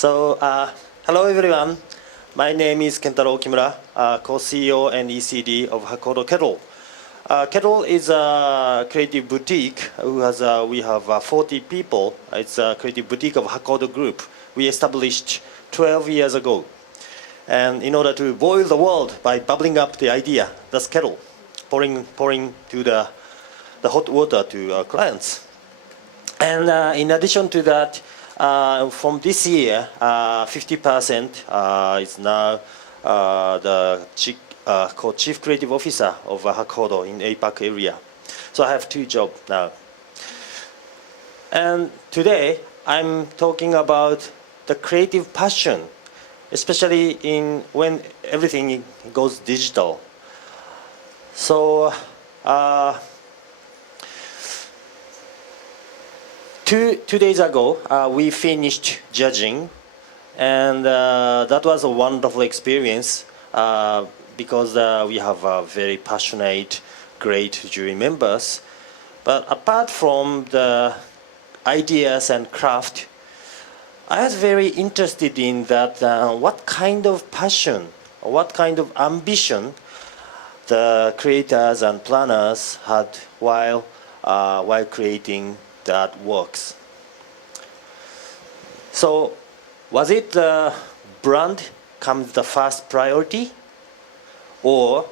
Hello everyone. My name is Kentaro Kimura, co-CEO and ECD of Hakodo Kettle. Kettle is a creative boutique we have 40 people. It's a creative boutique of Hakodo Group. We established 12 years ago. And in order to boil the world by bubbling up the idea, that's kettle, pouring to the hot water to our clients. And in addition to that, from this year, 50% is now the Chief Creative Officer of Hakodo in APAC area. So I have two jobs now. And today, I'm talking about the creative passion, especially when everything goes digital. So, 2 days ago, we finished judging, and that was a wonderful experience because we have very passionate, great jury members. But apart from the ideas and craft, I was very interested in that what kind of passion, what kind of ambition the creators and planners had while creating that works. So, was it the brand comes the first priority, or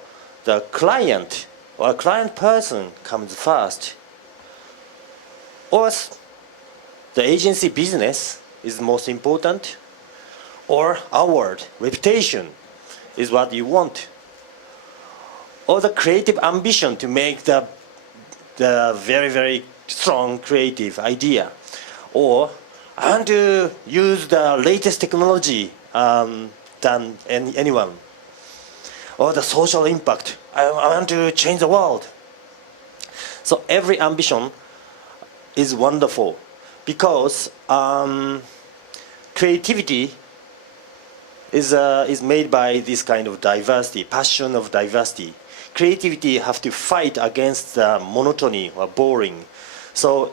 the client or client person comes first, or the agency business is most important, or our reputation is what you want, or the creative ambition to make the very, very strong creative idea, or I want to use the latest technology than anyone, or the social impact. I want to change the world. So every ambition is wonderful because creativity is made by this kind of diversity, passion of diversity. Creativity have to fight against monotony or boring. So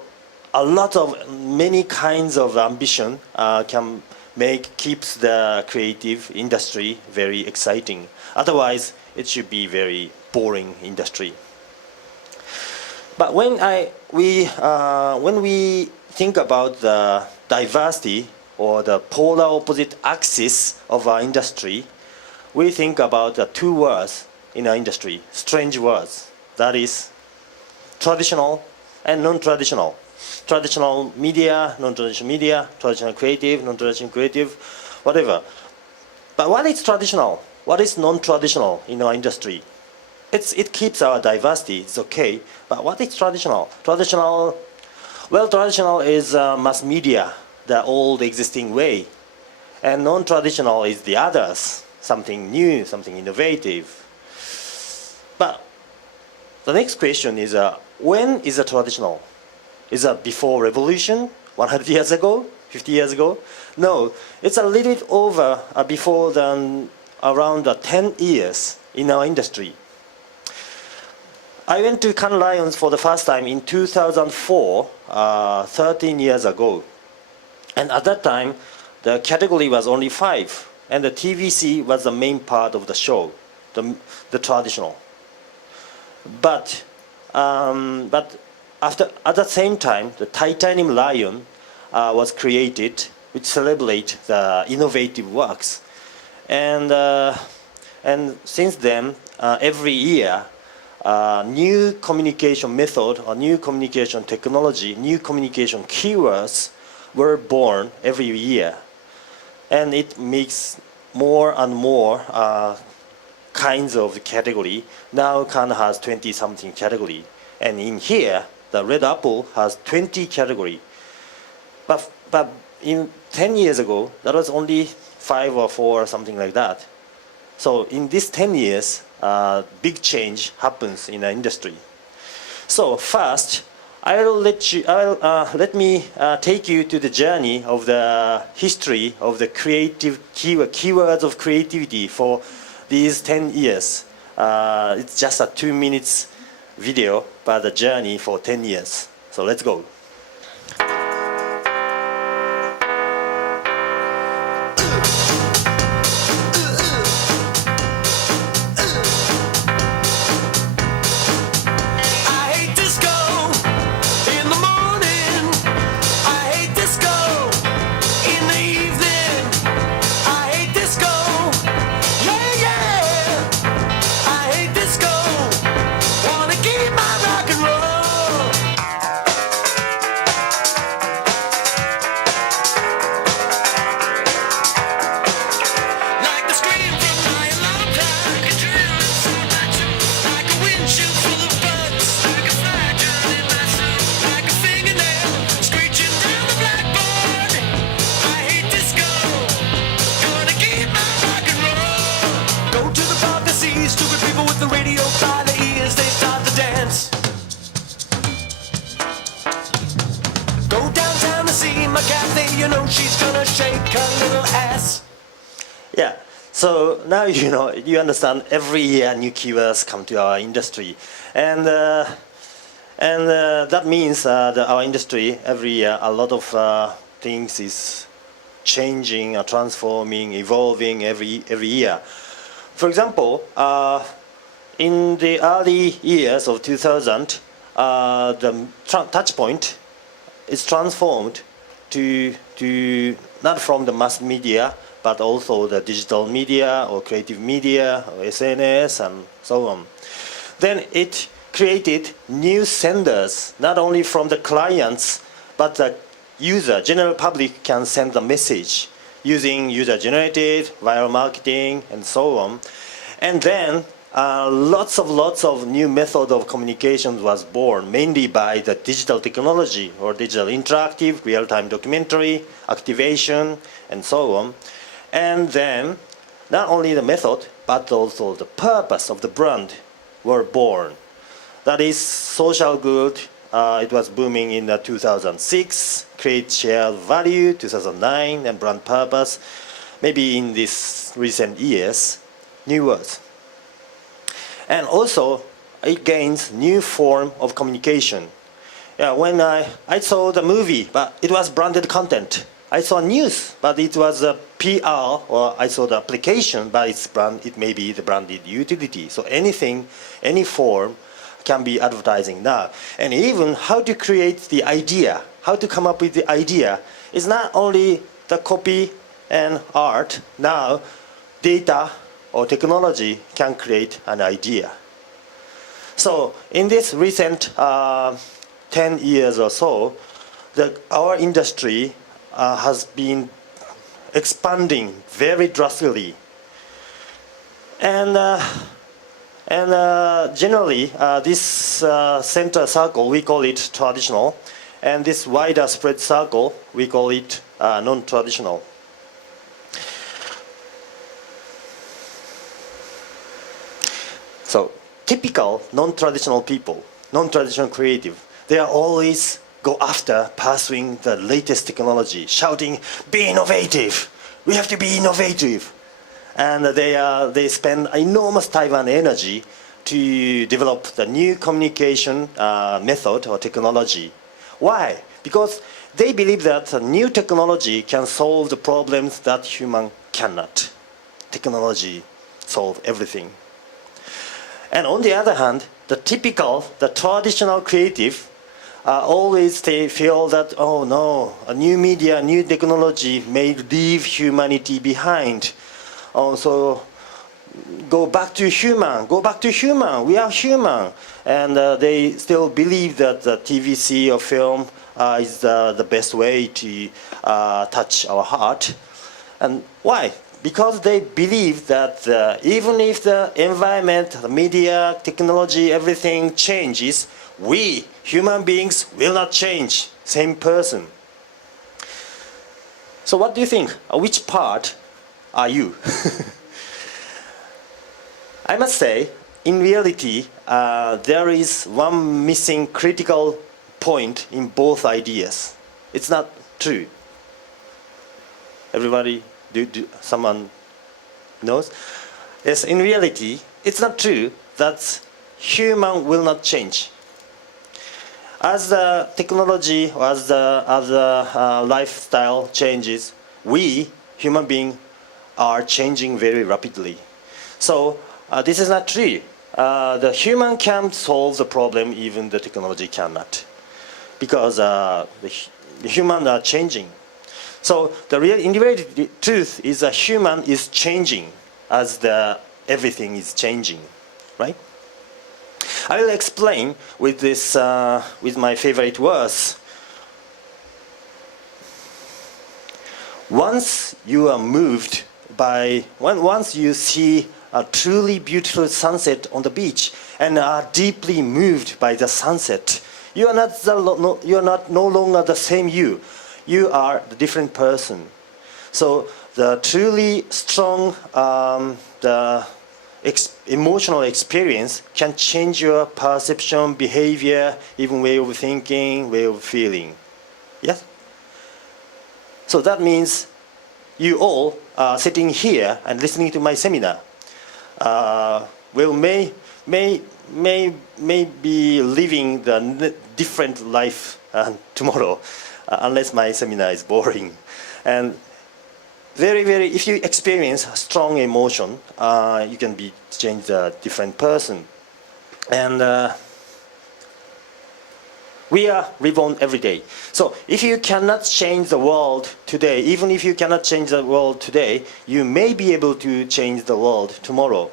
a lot of many kinds of ambition keeps the creative industry very exciting. Otherwise, it should be very boring industry. But when we think about the diversity or the polar opposite axis of our industry, we think about the two words in our industry, strange words. That is traditional and non-traditional. Traditional media, non-traditional media, traditional creative, non-traditional creative, whatever. But what is traditional? What is non-traditional in our industry? It keeps our diversity, it's okay. But what is traditional? Traditional is mass media, the old existing way. And non-traditional is the others, something new, something innovative. But the next question is, when is a traditional? Is it before revolution, 100 years ago, 50 years ago? No, it's a little bit over before than around 10 years in our industry. I went to Cannes Lions for the first time in 2004, 13 years ago. And at that time, the category was only 5, and the TVC was the main part of the show, the traditional. But at the same time, the titanium lion was created, which celebrate the innovative works, and since then, every year, new communication method or new communication technology, new communication keywords were born every year, and it makes more and more kinds of category. Now Cannes has 20-something category, and in here, the Red Apple has 20 category. But in 10 years ago, that was only 5 or 4 or something like that. So in these 10 years, big change happens in the industry. So first, let me take you to the journey of the history of the creative keywords of creativity for these 10 years. It's just a 2 minutes video about the journey for 10 years. So let's go. So now you understand every year new keywords come to our industry, and that means that our industry every year a lot of things is changing, transforming, evolving every year. For example, in the early years of 2000, the touch point is transformed to not from the mass media, but also the digital media or creative media or SNS and so on. Then it created new senders, not only from the clients, but the user, general public can send the message using user-generated, viral marketing, and so on. And then lots of new method of communication was born, mainly by the digital technology or digital interactive, real-time documentary, activation, and so on. And then not only the method, but also the purpose of the brand were born. That is social good. It was booming in 2006, create shared value, 2009, and brand purpose. Maybe in these recent years, new words. And also, it gains new form of communication. Yeah, when I saw the movie, but it was branded content. I saw news, but it was a PR, or I saw the application, but it may be the branded utility. So anything, any form can be advertising now. And even how to create the idea, how to come up with the idea, is not only the copy and art. Now, data or technology can create an idea. So in this recent 10 years or so, our industry has been expanding very drastically. And generally, this center circle, we call it traditional, and this wider spread circle, we call it non-traditional. So typical non-traditional people, non-traditional creative, they are always go after pursuing the latest technology, shouting, be innovative, we have to be innovative. And they spend enormous time and energy to develop the new communication method or technology. Why? Because they believe that new technology can solve the problems that human cannot. Technology solve everything. And on the other hand, the traditional creative, always they feel that, oh no, a new media, new technology may leave humanity behind. So go back to human, we are human. And they still believe that the TVC or film is the best way to touch our heart. And why? Because they believe that even if the environment, the media, technology, everything changes, we, human beings, will not change. Same person. So what do you think? Which part are you? I must say, in reality, there is one missing critical point in both ideas. It's not true. Everybody? Someone knows? Yes, in reality, it's not true that human will not change. As the technology or as the lifestyle changes, we, human beings, are changing very rapidly. So this is not true. The human can solve the problem, even the technology cannot, because the human are changing. So the real individual truth is that human is changing as everything is changing, right? I will explain with this with my favorite verse. Once you are moved by, once you see a truly beautiful sunset on the beach and are deeply moved by the sunset, you are not no longer the same you. You are the different person. So the truly strong emotional experience can change your perception, behavior, even way of thinking, way of feeling. Yes? So that means you all sitting here and listening to my seminar may be living the different life tomorrow, unless my seminar is boring. And if you experience strong emotion, you can be changed a different person. And we are reborn every day. So if you cannot change the world today, even if you cannot change the world today, you may be able to change the world tomorrow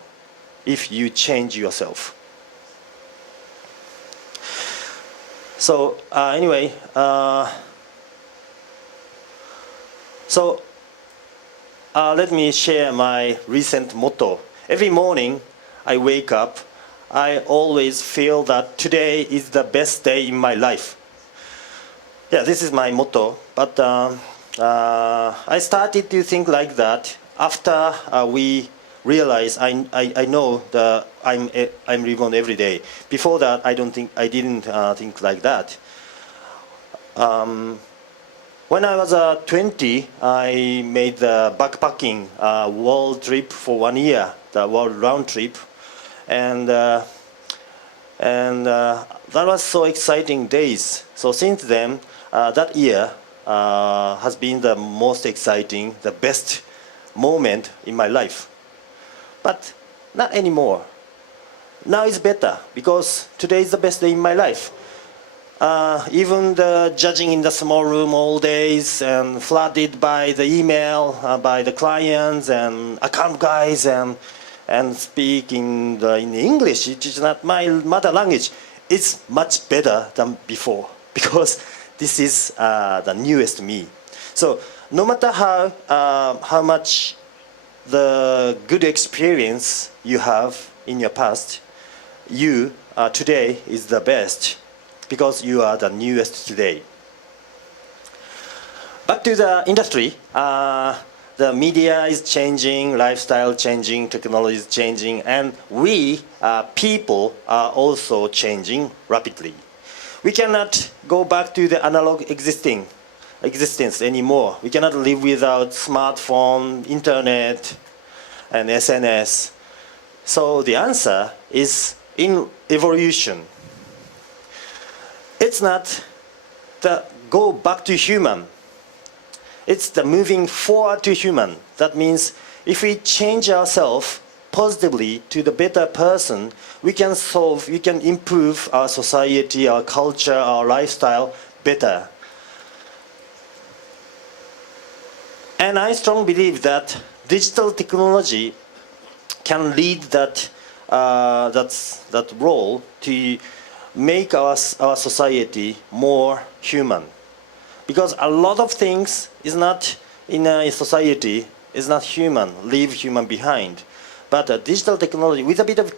if you change yourself. So anyway, let me share my recent motto. Every morning I wake up, I always feel that today is the best day in my life. Yeah, this is my motto. But I started to think like that after we realized I know that I'm reborn every day. Before that, I didn't think like that. When I was 20, I made the backpacking world trip for 1 year, the world round trip. And that was so exciting days. So since then, that year has been the most exciting, the best moment in my life. But not anymore. Now it's better because today is the best day in my life. Even the judging in the small room all days and flooded by the email, by the clients and account guys and speak in English, which is not my mother language, it's much better than before because this is the newest me. So no matter how much the good experience you have in your past, you today is the best because you are the newest today. Back to the industry. The media is changing, lifestyle changing, technology is changing, and we people are also changing rapidly. We cannot go back to the analog existence anymore. We cannot live without smartphone, internet, and SNS. So the answer is in evolution. It's not the go back to human. It's the moving forward to human. That means if we change ourselves positively to the better person, we can improve our society, our culture, our lifestyle better. And I strongly believe that digital technology can lead that role to make our society more human. Because a lot of things is not in a society is not human, leave human behind. But digital technology, with a bit of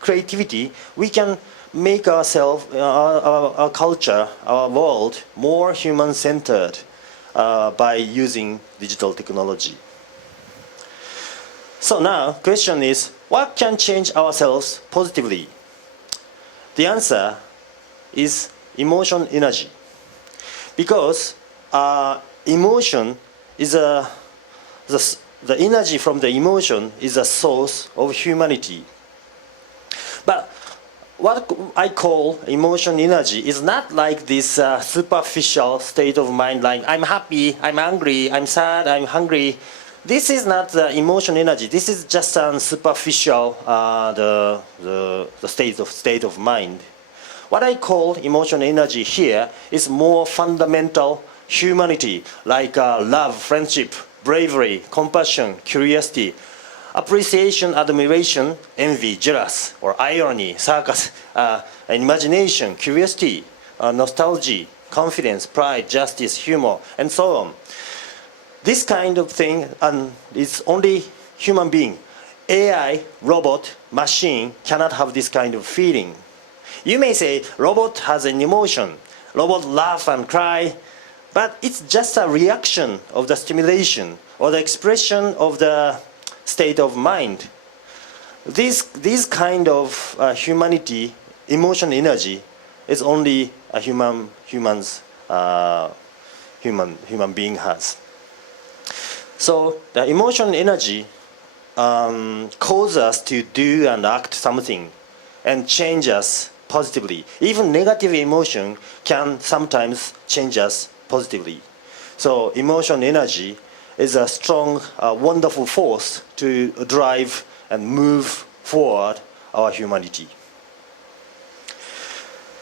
creativity, we can make ourselves, our culture, our world more human-centered by using digital technology. So now, question is, what can change ourselves positively? The answer is emotion energy. Because emotion is the energy from the emotion is a source of humanity. But what I call emotion energy is not like this superficial state of mind, like I'm happy, I'm angry, I'm sad, I'm hungry. This is not the emotion energy. This is just a superficial the state of mind. What I call emotion energy here is more fundamental humanity, like love, friendship, bravery, compassion, curiosity, appreciation, admiration, envy, jealous, or irony, sarcasm, imagination, curiosity, nostalgia, confidence, pride, justice, humor, and so on. This kind of thing is only human being. AI, robot, machine cannot have this kind of feeling. You may say robot has an emotion, robot laugh and cry, but it's just a reaction of the stimulation or the expression of the state of mind. This kind of humanity, emotion energy, is only a human being has. So the emotion energy causes us to do and act something and change us positively. Even negative emotion can sometimes change us positively. So emotion energy is a strong, wonderful force to drive and move forward our humanity.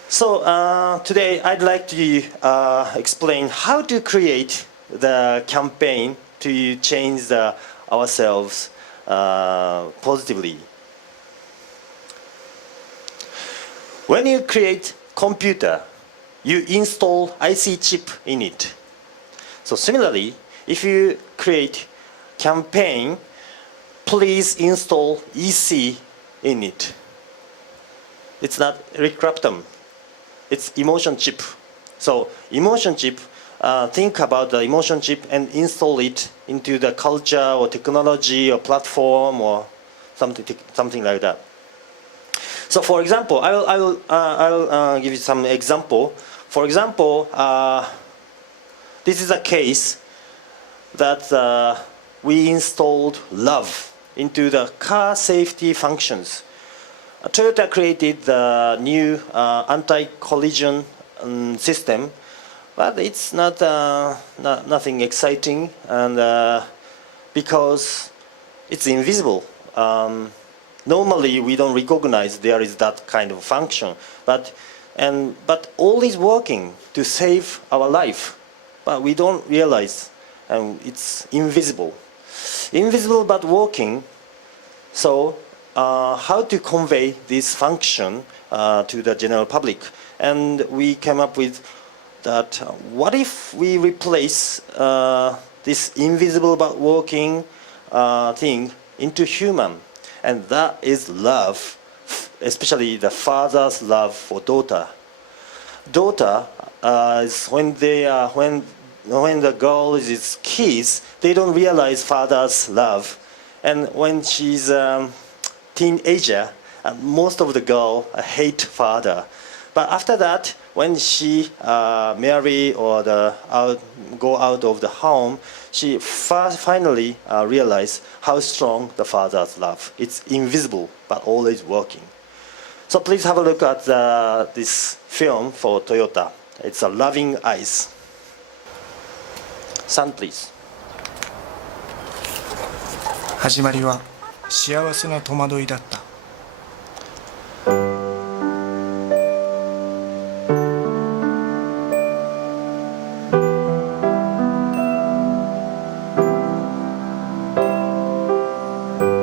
So today I'd like to explain how to create the campaign to change ourselves positively. When you create computer, you install IC chip in it. So similarly, if you create campaign, please install EC in it. It's not Rick Clapton. It's emotion chip. So emotion chip, think about the emotion chip and install it into the culture or technology or platform or something like that. So for example, I'll give you some example. For example, this is a case that we installed love into the car safety functions. Toyota created the new anti-collision system, but it's nothing exciting, and because it's invisible. Normally, we don't recognize there is that kind of function, but all is working to save our life, but we don't realize, and it's invisible but working. So how to convey this function to the general public? And we came up with that. What if we replace this invisible but working thing into human? And that is love, especially the father's love for daughter. Daughter is when the girl is kids, they don't realize father's love, and when she's teenager, most of the girl hate father. But after that, when she marry or go out of the home, she finally realize how strong the father's love. It's invisible, but always working. So please have a look at this film for Toyota. It's a Loving Eyes. Sound, please. 始まりは幸せな戸惑いだった。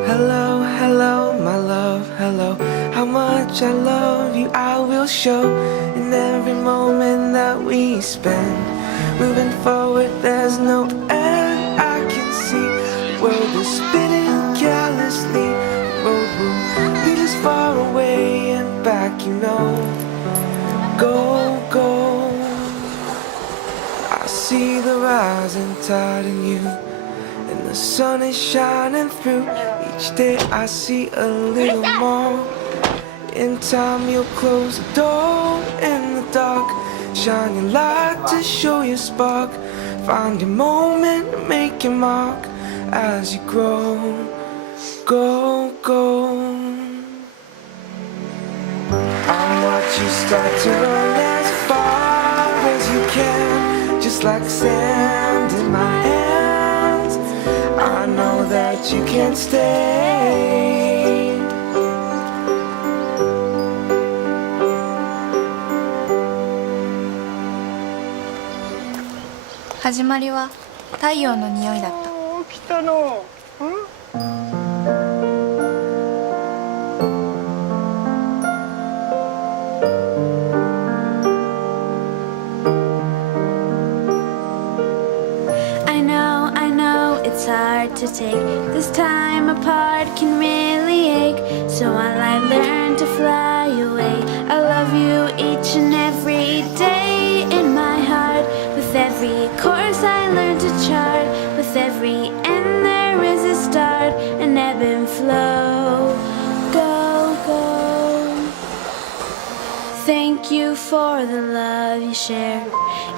Hello, hello, my love, hello. How much I love you, I will show in every moment that we spend. Moving forward, there's no end. I can see the world is spinning carelessly. The road will lead us far away and back, you know. Go, go. I see the rising tide in you, and the sun is shining through. Each day I see a little more. In time you'll close the door in the dark. Shine your light to show your spark. Find your moment, make your mark as you grow. Go, go. I'll watch you start to run as far as you can, just like sand in my hands. I know that you can't stay. 始まりは太陽の匂いだった。来たの。I know it's hard to take. This time apart can really ache. So while I learn to fly away, I love you each and every day in my heart. With every course I learn to chart, with every end there is a start, an ebb and flow. Go, go. thank you for the love you share.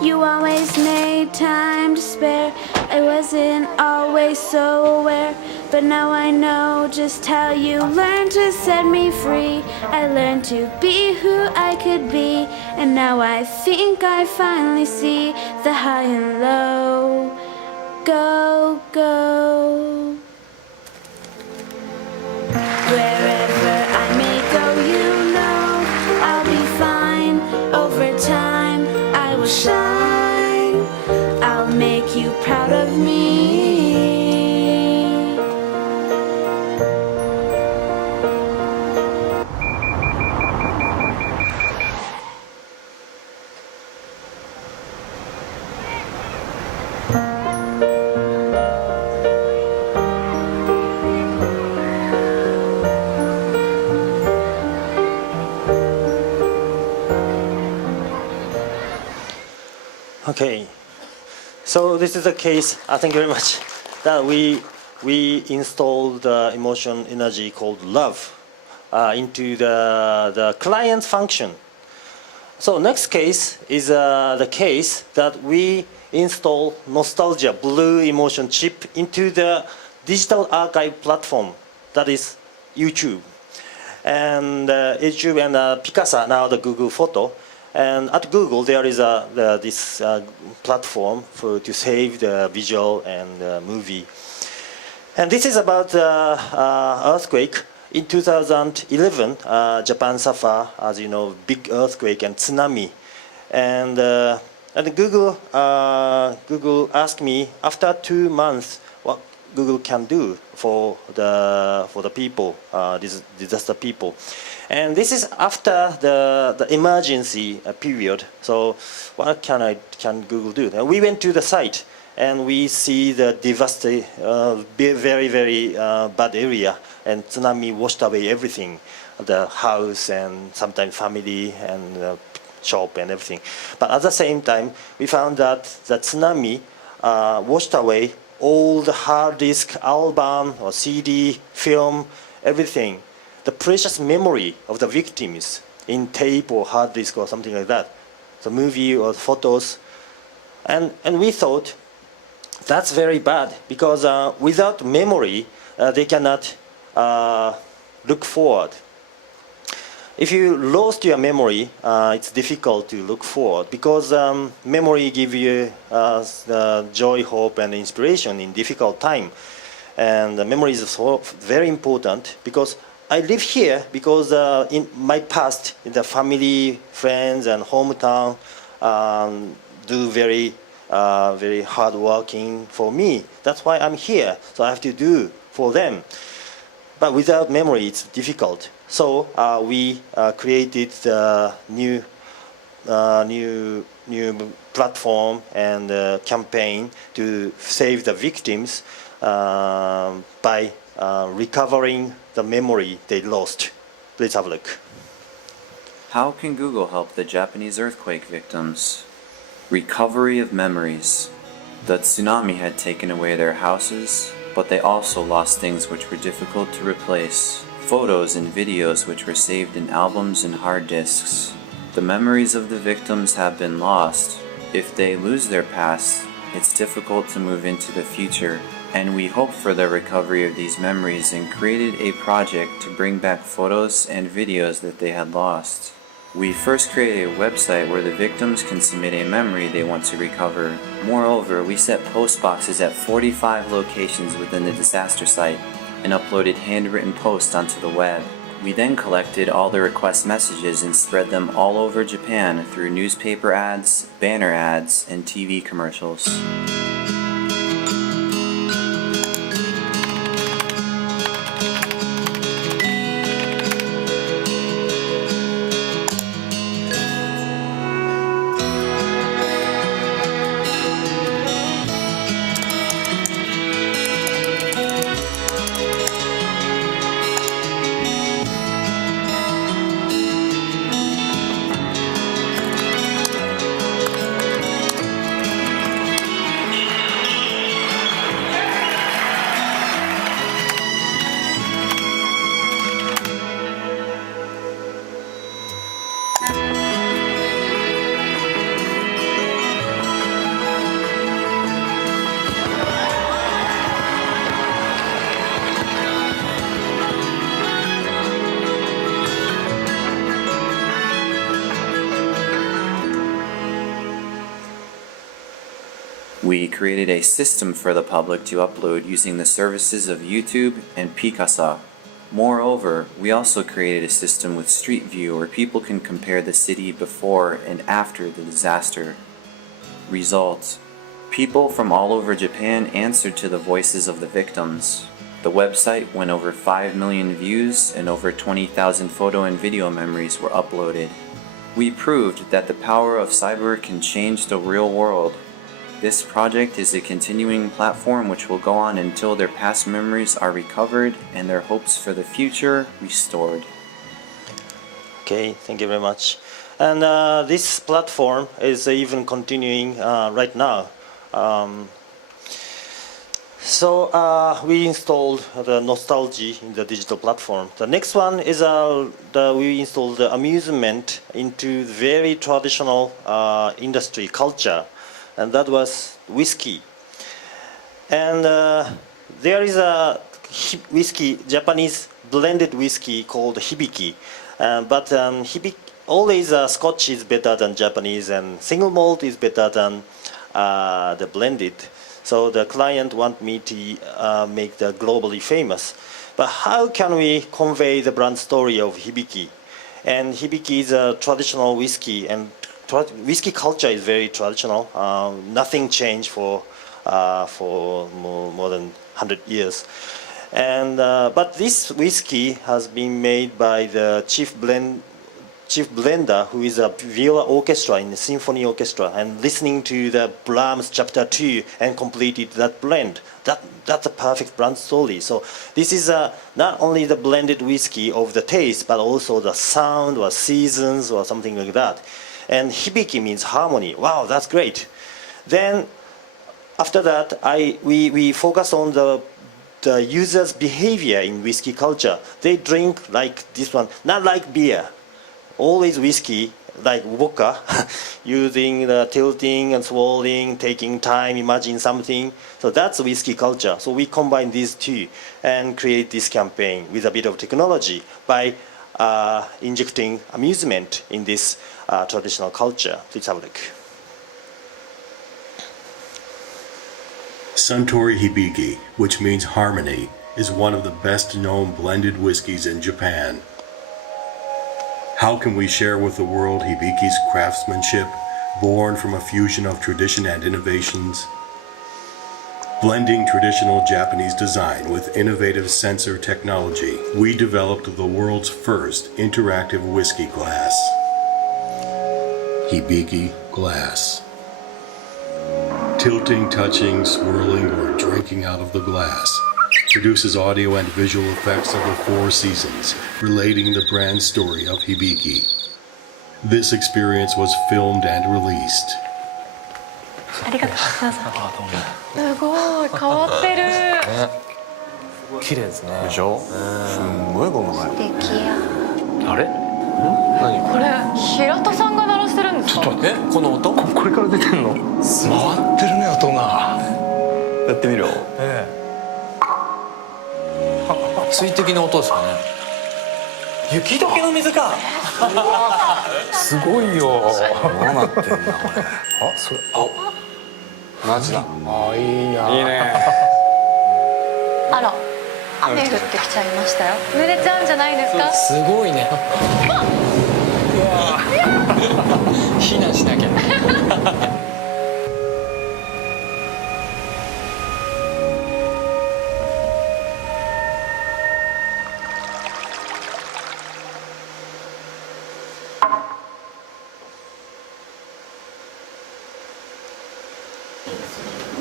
You always made time to spare. I wasn't always so aware, but now I know just how you learned to set me free. I learned to be who I could be, and now I think I finally see the high and low. Go, go. Wherever I may go, you know I'll be fine. Over time, I will shine. I'll make you proud of me. Okay, so this is the case. Thank you very much. That we installed the emotion energy called love into the client function. So next case is the case that we install nostalgia blue emotion chip into the digital archive platform, that is YouTube. And YouTube and Picasa, now the Google Photo. And at Google, there is this platform to save the visual and movie. And this is about earthquake. In 2011, Japan suffered, as you know, big earthquake and tsunami. And Google asked me after 2 months what Google can do for the people, disaster people. And this is after the emergency period. So what can Google do? And we went to the site and we see the devastated, very, very bad area, and tsunami washed away everything, the house and sometimes family and shop and everything. But at the same time, we found that the tsunami washed away all the hard disk, album or CD, film, everything. The precious memory of the victims in tape or hard disk or something like that, the movie or photos. And we thought that's very bad because without memory, they cannot look forward. If you lost your memory, it's difficult to look forward because memory gives you joy, hope, and inspiration in difficult time. And the memory is so very important because I live here because in my past, in the family, friends, and hometown do very hard working for me. That's why I'm here. So I have to do for them. But without memory, it's difficult. So we created the new platform and campaign to save the victims by recovering the memory they lost. Please have a look. How can Google help the Japanese earthquake victims? Recovery of memories. The tsunami had taken away their houses, but they also lost things which were difficult to replace. Photos and videos which were saved in albums and hard disks. The memories of the victims have been lost. If they lose their past, it's difficult to move into the future. And we hope for the recovery of these memories and created a project to bring back photos and videos that they had lost. We first created a website where the victims can submit a memory they want to recover. Moreover, we set post boxes at 45 locations within the disaster site and uploaded handwritten posts onto the web. We then collected all the request messages and spread them all over Japan through newspaper ads, banner ads, and TV commercials. We created a system for the public to upload using the services of YouTube and Picasa. Moreover, we also created a system with Street View where people can compare the city before and after the disaster. Results: people from all over Japan answered to the voices of the victims. The website went over 5 million views and over 20,000 photo and video memories were uploaded. We proved that the power of cyber can change the real world. This project is a continuing platform which will go on until their past memories are recovered and their hopes for the future restored. Okay, thank you very much. And this platform is even continuing right now. So we installed the nostalgia in the digital platform. The next one is we installed the amusement into very traditional industry culture, and that was whiskey. And there is a whiskey, Japanese blended whiskey called hibiki, but always Scotch is better than Japanese, and single malt is better than the blended. So the client want me to make the globally famous. But how can we convey the brand story of hibiki? And hibiki is a traditional whiskey, and whiskey culture is very traditional. Nothing changed for more than 100 years. And but this whiskey has been made by the chief blender, who is a viola orchestra in the symphony orchestra, and listening to the Brahms Chapter 2 and completed that blend. That's a perfect brand story. So this is not only the blended whiskey of the taste, but also the sound or seasons or something like that. And hibiki means harmony. Wow, that's great. Then after that, we focus on the user's behavior in whiskey culture. They drink like this one, not like beer. Always whiskey, like vodka, using the tilting and swirling, taking time, imagine something. So that's whiskey culture. So we combine these two and create this campaign with a bit of technology by injecting amusement in this traditional culture. Please have a look. Suntory Hibiki, which means harmony, is one of the best known blended whiskeys in Japan. How can we share with the world Hibiki's craftsmanship, born from a fusion of tradition and innovations? Blending traditional Japanese design with innovative sensor technology, we developed the world's first interactive whiskey glass. Hibiki glass. Tilting, touching, swirling, or drinking out of the glass produces audio and visual effects of the four seasons, relating the brand story of Hibiki. This experience was filmed and released. ありがとうございます。すごい変わってる。綺麗ですね。でしょ？すんごいゴムが。素敵や。あれ？何？これ平田さんが鳴らしてるんですか？ちょっと待って、この音？これから出てんの？回ってるね音が。やってみるよ。水滴の音ですかね。雪解けの水か。すごいよ。どうなってんだこれ。あ、それ、マジだ。あ、いいな。いいね。あら、雨降ってきちゃいましたよ。濡れちゃうんじゃないですか？すごいね。うわ。避難しなきゃ。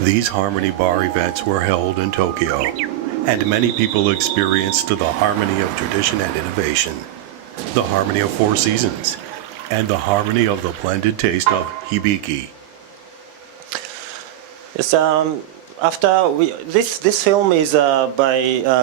These Harmony Bar events were held in Tokyo, and many people experienced the harmony of tradition and innovation, the harmony of four seasons, and the harmony of the blended taste of Hibiki. Yes, this film is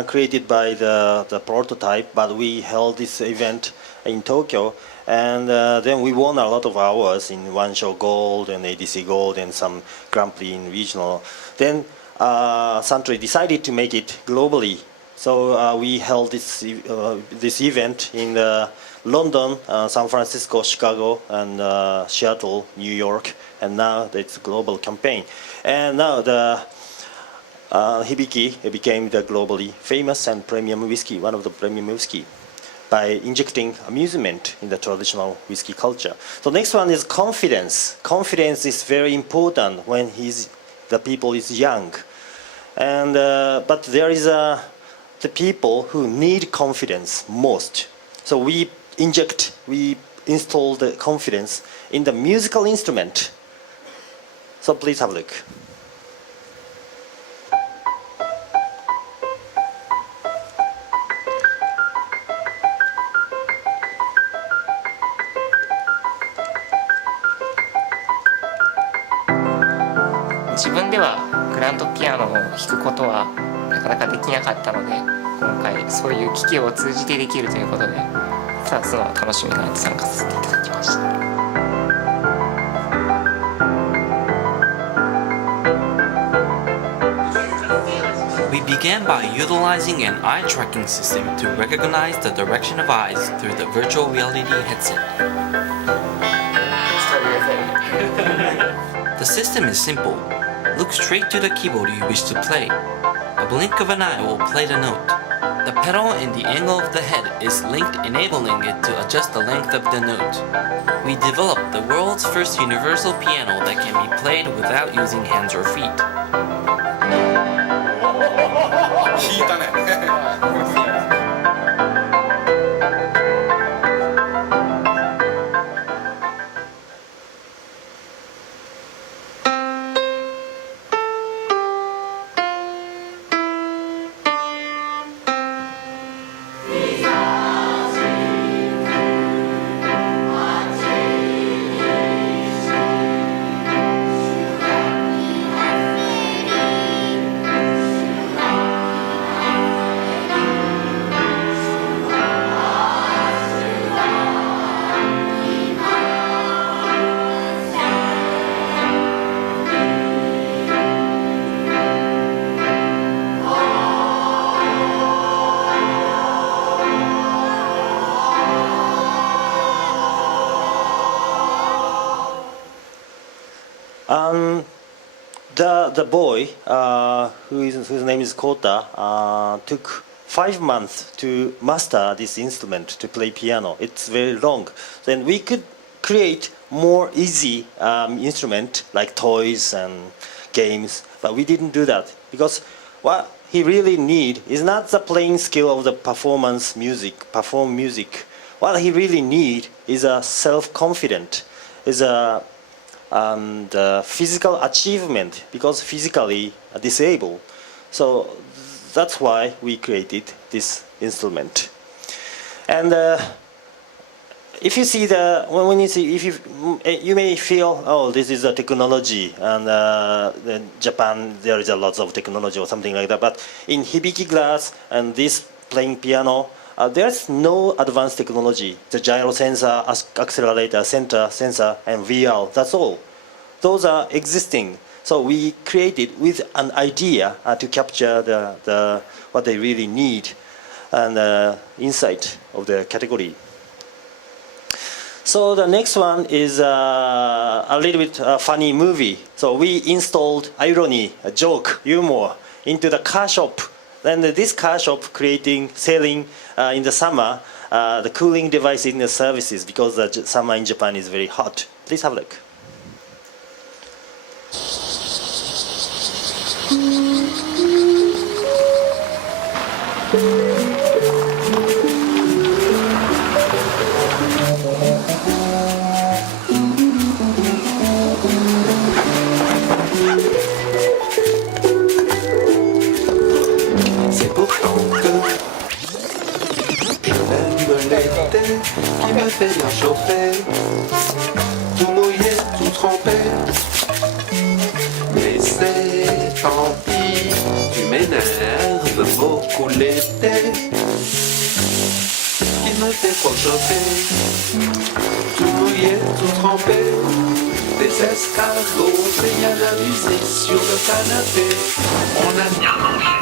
created by the prototype, but we held this event in Tokyo, and then we won a lot of awards in One Show Gold and ADC Gold and some Grand Prix in regional. Then Suntory decided to make it globally So we held this event in London, San Francisco, Chicago, and Seattle, New York, and now it's a global campaign. And now the Hibiki became the globally famous and premium whiskey, one of the premium whiskey, by injecting amusement in the traditional whiskey culture. So next one is confidence. Confidence is very important when the people is young, and but there is the people who need confidence most. So we install the confidence in the musical instrument. So please have a look.自分ではグランドピアノを弾くことはなかなかできなかったので、今回そういう機器を通じてできるということで、さあその楽しみがあって参加させていただきました。We began by utilizing an eye tracking system to recognize the direction of eyes through the virtual reality headset. The system is simple. Look straight to the keyboard you wish to play. A blink of an eye will play the note. The pedal and the angle of the head is linked, enabling it to adjust the length of the note. We developed the world's first universal piano that can be played without using hands or feet. The boy, whose name is Kota, took 5 months to master this instrument, to play piano. It's very long. Then we could create more easy instrument like toys and games, but we didn't do that because what he really need is not the playing skill of the perform music. What he really need is a self-confident, is a physical achievement, because physically disabled. So that's why we created this instrument. And if you see you may feel, oh, this is a technology, and in Japan there is a lot of technology or something like that. But in Hibiki glass and this playing piano, there's no advanced technology. The gyro sensor, accelerator, center sensor, and VR, that's all. Those are existing. So we created with an idea to capture what they really need and insight of the category. So the next one is a little bit funny movie. So we installed irony, a joke, humor into the car shop. Then this car shop selling in the summer the cooling device in the services, because the summer in Japan is very hot. Please have a look. C'est pourtant que je n'aime l'été qui me fait bien chauffer, tout mouillé, tout trempé. Mais c'est tant pis, tu m'énerves beaucoup l'été, qui me fait trop chauffer, tout mouillé, tout trempé. Des escargots et à la musique sur le canapé. On a bien mangé.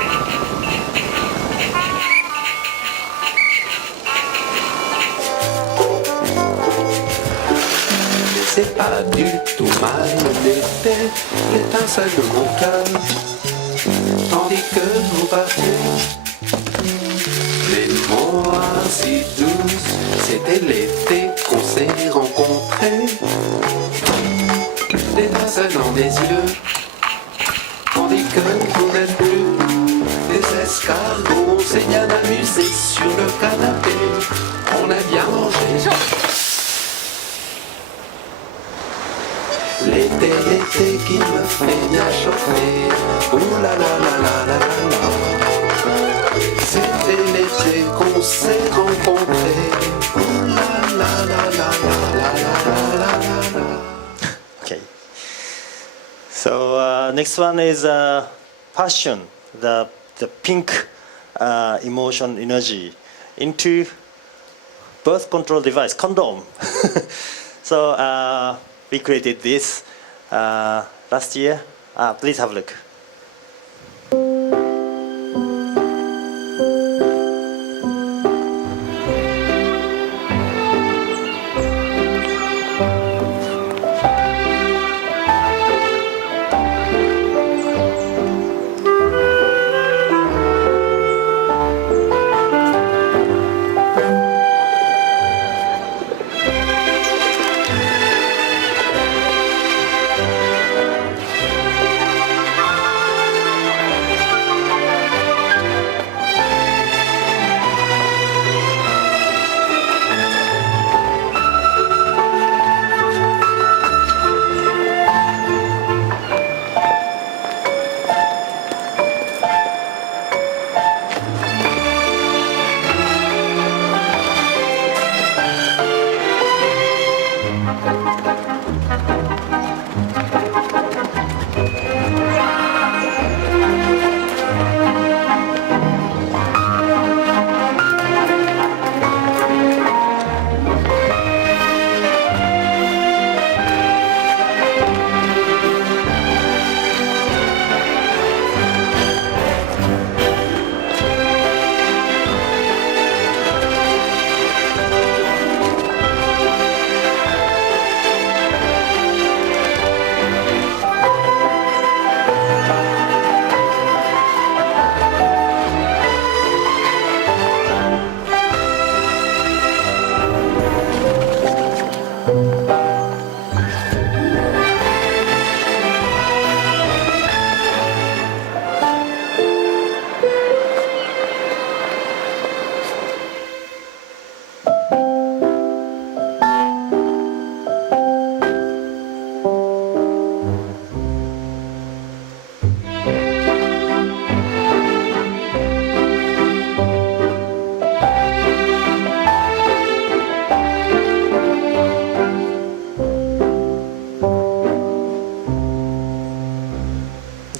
c'est pas du tout mal l'été, l'étincelle de mon cœur. Tandis que vous partez, les mots si douces, c'était l'été qu'on s'est rencontrés. L'étincelle dans les yeux, tandis que vous n'êtes plus des escargots. On s'est bien amusé sur le canapé, on a bien mangé. L'été, l'été qui me fait bien chauffer. Ouh la la la la la la la. C'était l'été qu'on s'est rencontrés. Ouh la la la la la la la la la. Okay. So next one is passion, the pink emotion energy into birth control device, condom. So we created this last year. Please have a look.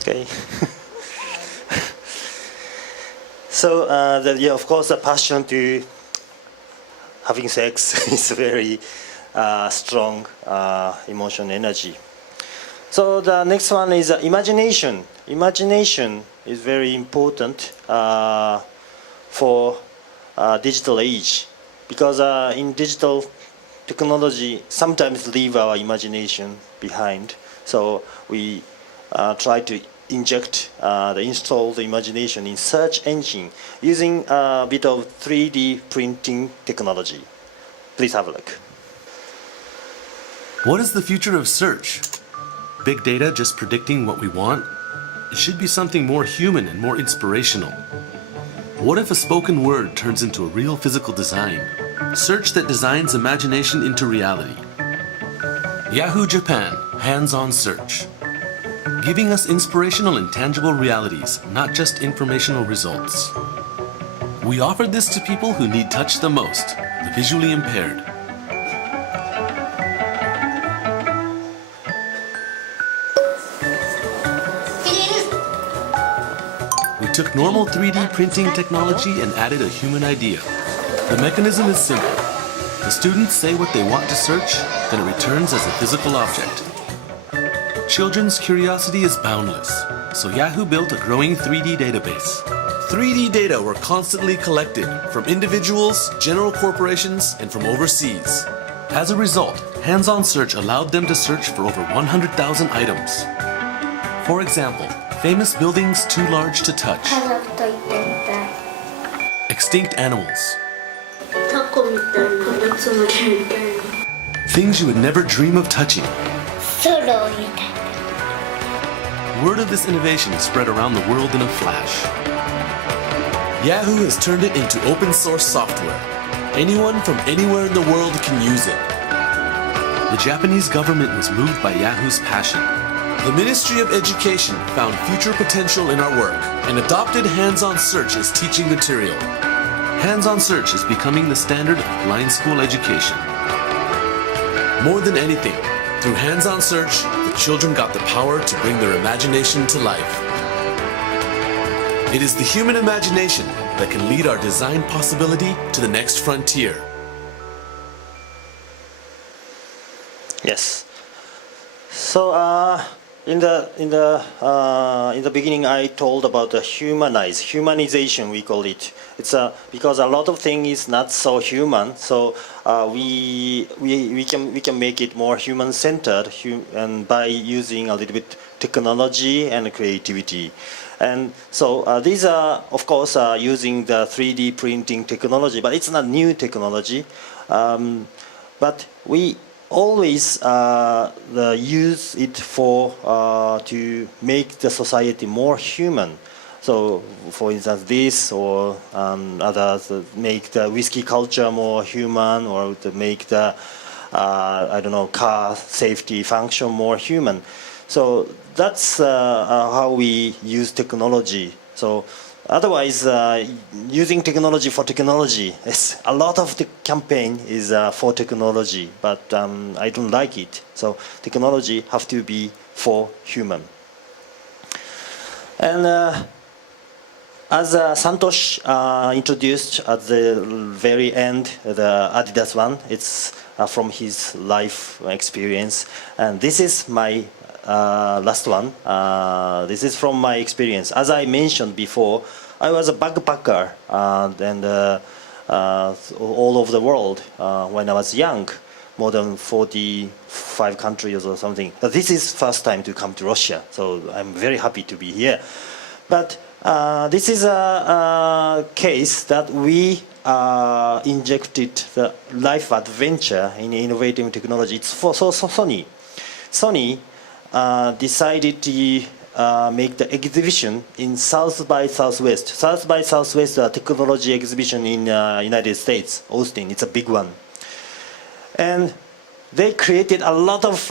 Okay. So of course, the passion to having sex is very strong emotion energy. So the next one is imagination. Imagination is very important for digital age, because in digital technology sometimes leave our imagination behind. So we try to inject install the imagination in search engine using a bit of 3D printing technology. Please have a look. What is the future of search? Big data just predicting what we want? It should be something more human and more inspirational. What if a spoken word turns into a real physical design? Search that designs imagination into reality. Yahoo Japan, hands-on search. Giving us inspirational and tangible realities, not just informational results. We offered this to people who need touch the most, the visually impaired. We took normal 3D printing technology and added a human idea. The mechanism is simple. The students say what they want to search, then it returns as a physical object. Children's curiosity is boundless, so Yahoo built a growing 3D database. 3D data were constantly collected from individuals, general corporations, and from overseas. As a result, hands-on search allowed them to search for over 100,000 items. For example, famous buildings too large to touch, 家族と行ってみたい。 extinct animals, タコみたいな、夏のりみたいな。 things you would never dream of touching. ソロみたいな。 Word of this innovation spread around the world in a flash. Yahoo has turned it into open source software. Anyone from anywhere in the world can use it. The Japanese government was moved by Yahoo's passion. The Ministry of Education found future potential in our work and adopted hands-on search as teaching material. Hands-on search is becoming the standard of blind school education. More than anything, through hands-on search, the children got the power to bring their imagination to life. It is the human imagination that can lead our design possibility to the next frontier. Yes. So in the beginning, I told about the humanization. We call it. It's because a lot of things is not so human. So we can make it more human-centered, and by using a little bit technology and creativity. And so these are, of course, using the 3D printing technology, but it's not new technology. But we always use it for to make the society more human. So, for instance, this or others make the whiskey culture more human, or to make the I don't know, car safety function more human. So that's how we use technology. So otherwise, using technology for technology, a lot of the campaign is for technology, but I don't like it. So technology have to be for human. And as Santosh introduced at the very end, the Adidas one, it's from his life experience. And this is my last one. This is from my experience. As I mentioned before, I was a backpacker and all over the world when I was young, more than 45 countries or something. This is first time to come to Russia, so I'm very happy to be here. But this is a case that we injected the life adventure in innovative technology. It's for Sony. Sony decided to make the exhibition in South by Southwest. South by Southwest technology exhibition in United States, Austin. It's a big one. And they created a lot of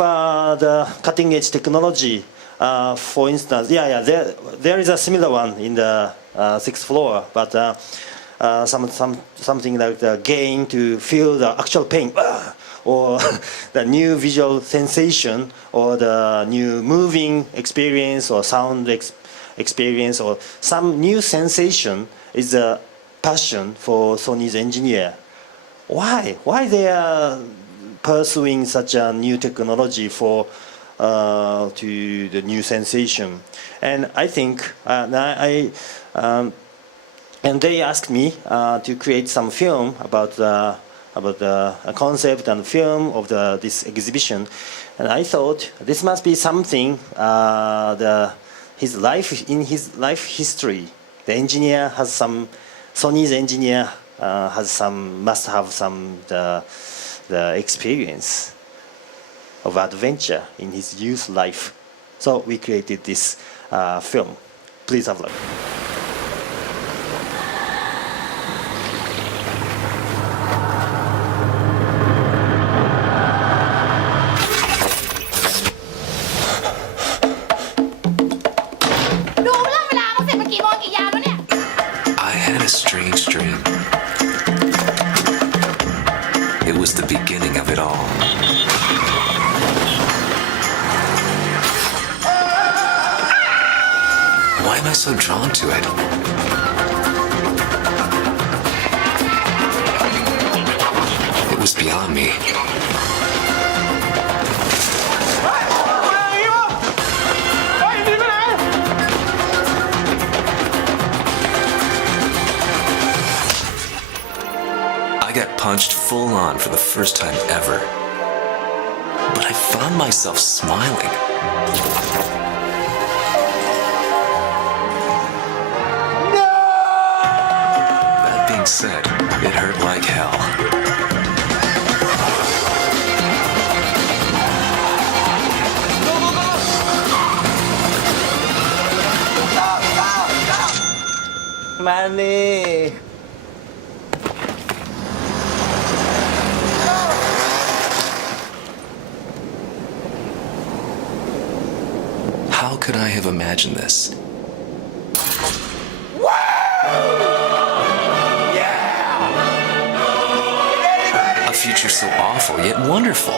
the cutting-edge technology. For instance, there is a similar one in the 6th floor, but something like the gain to feel the actual pain, or the new visual sensation, or the new moving experience, or sound experience, or some new sensation is a passion for Sony's engineer. Why they are pursuing such a new technology for to the new sensation? And I think and they asked me to create some film about the concept and film of this exhibition, and I thought this must be something his life history. The engineer has some, Sony's engineer must have some the experience of adventure in his youth life. So we created this film. Please have a look. I had a strange dream. It was the beginning of it all. Why am I so drawn to it? It was beyond me. I got punched full on for the first time ever. But I found myself smiling. That being said, it hurt like hell. Money. How could I have imagined this? A future so awful yet wonderful.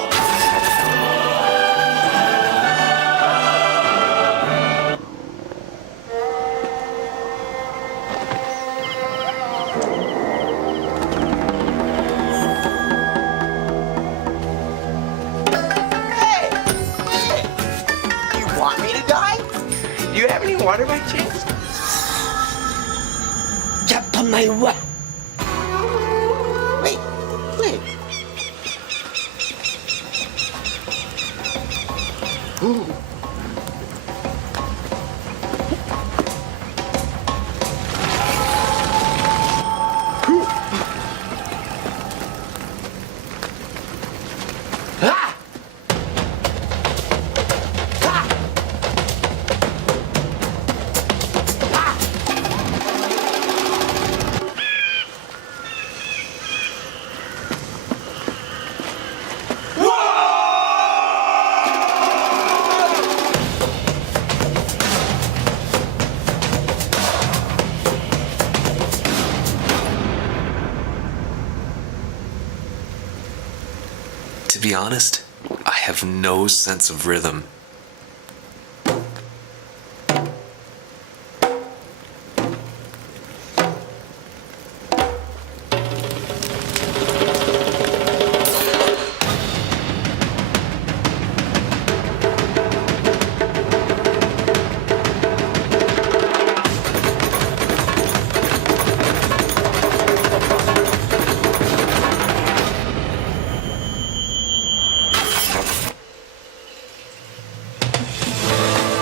Do you have any water by chance? Jump on my what? Wait. Ooh. To be honest, I have no sense of rhythm.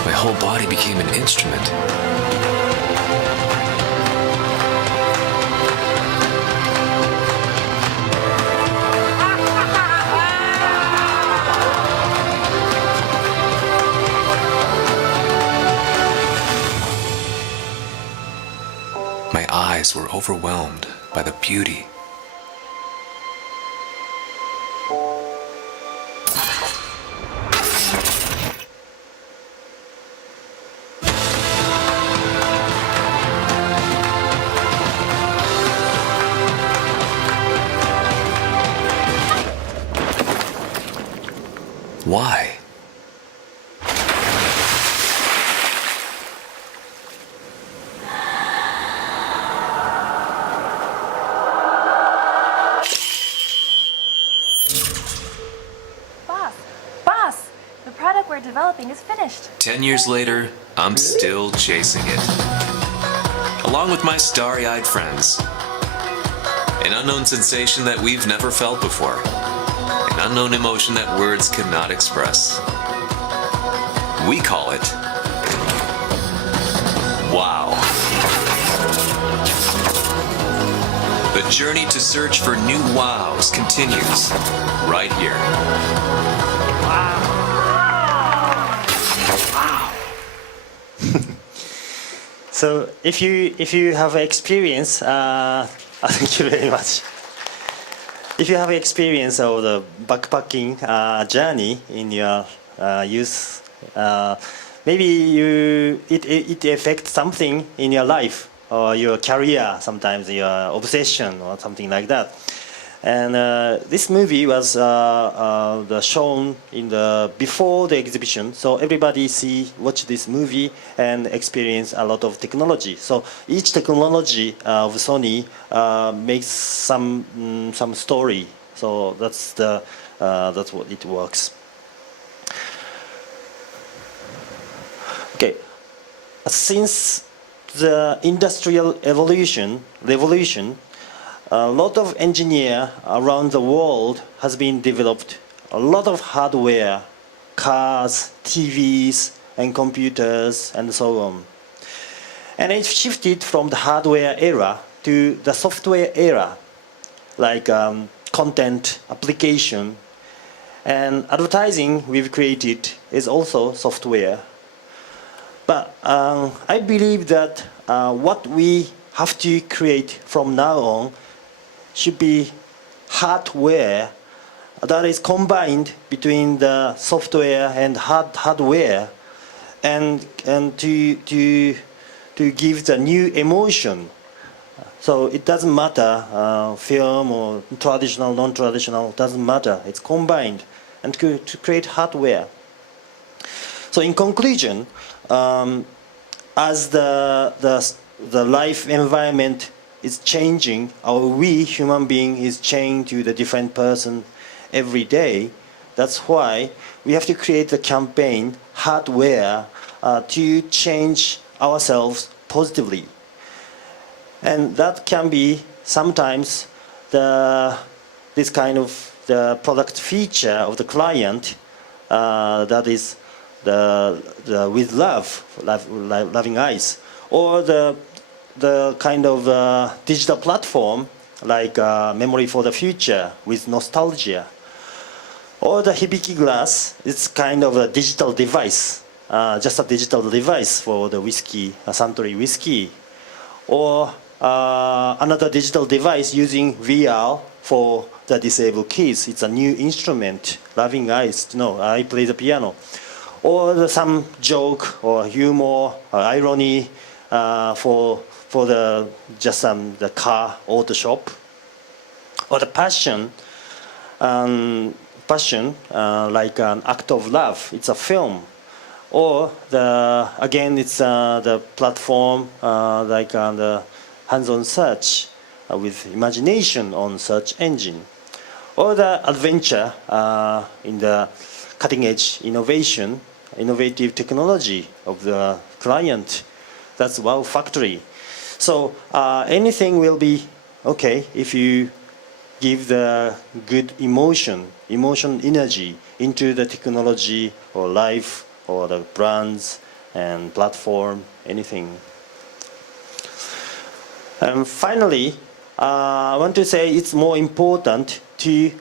My whole body became an instrument. My eyes were overwhelmed by the beauty. Why? Boss, the product we're developing is finished. 10 years later, I'm still chasing it. Along with my starry-eyed friends. An unknown sensation that we've never felt before. An unknown emotion that words cannot express. We call it wow. The journey to search for new wows continues right here. So if you have experience, thank you very much. If you have experience of the backpacking journey in your youth, maybe it affects something in your life or your career, sometimes your obsession or something like that. And this movie was shown in before the exhibition, so everybody watch this movie and experience a lot of technology. So each technology of Sony makes some story. So that's what it works. Okay, since the industrial revolution, a lot of engineer around the world has been developed a lot of hardware, cars, TVs, and computers, and so on. And it shifted from the hardware era to the software era, like content, application, and advertising we've created is also software. But I believe that what we have to create from now on should be hardware that is combined between the software and hardware, and to give the new emotion. So it doesn't matter film or traditional, non-traditional, doesn't matter. It's combined and to create hardware. So in conclusion, as the life environment is changing, we human being is changing to the different person every day. That's why we have to create a campaign, hardware, to change ourselves positively. And that can be sometimes this kind of the product feature of the client that is with loving eyes, or the kind of digital platform like memory for the future with nostalgia, or the hibiki glass. It's kind of a digital device, just a digital device for the whiskey, Suntory whiskey, or another digital device using VR for the disabled kids. It's a new instrument, loving eyes. I play the piano. Or some joke or humor or irony for the car auto shop. Or the passion like an act of love. It's a film. Or it's the platform like the hands-on search with imagination on search engine. Or the adventure in the cutting-edge innovative technology of the client. That's wow factory. So anything will be okay if you give the good emotion energy into the technology or life or the brands and platform, anything. And finally, I want to say it's more important to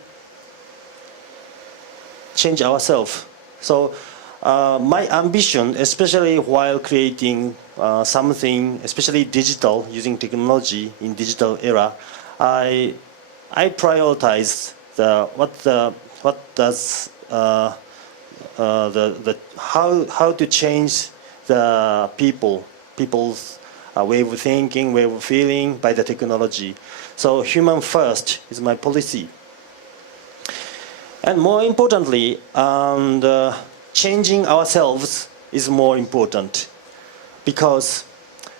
change ourselves. So my ambition, especially while creating something, especially digital, using technology in digital era, I prioritize how to change the people's way of thinking, way of feeling by the technology. So human first is my policy. And more importantly, changing ourselves is more important, because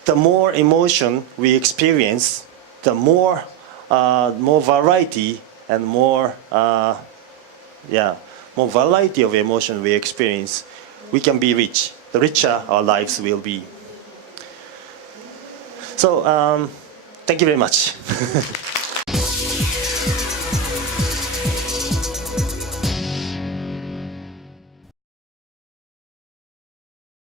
the more emotion we experience, the more variety and more variety of emotion we experience, we can be rich. The richer our lives will be. So thank you very much.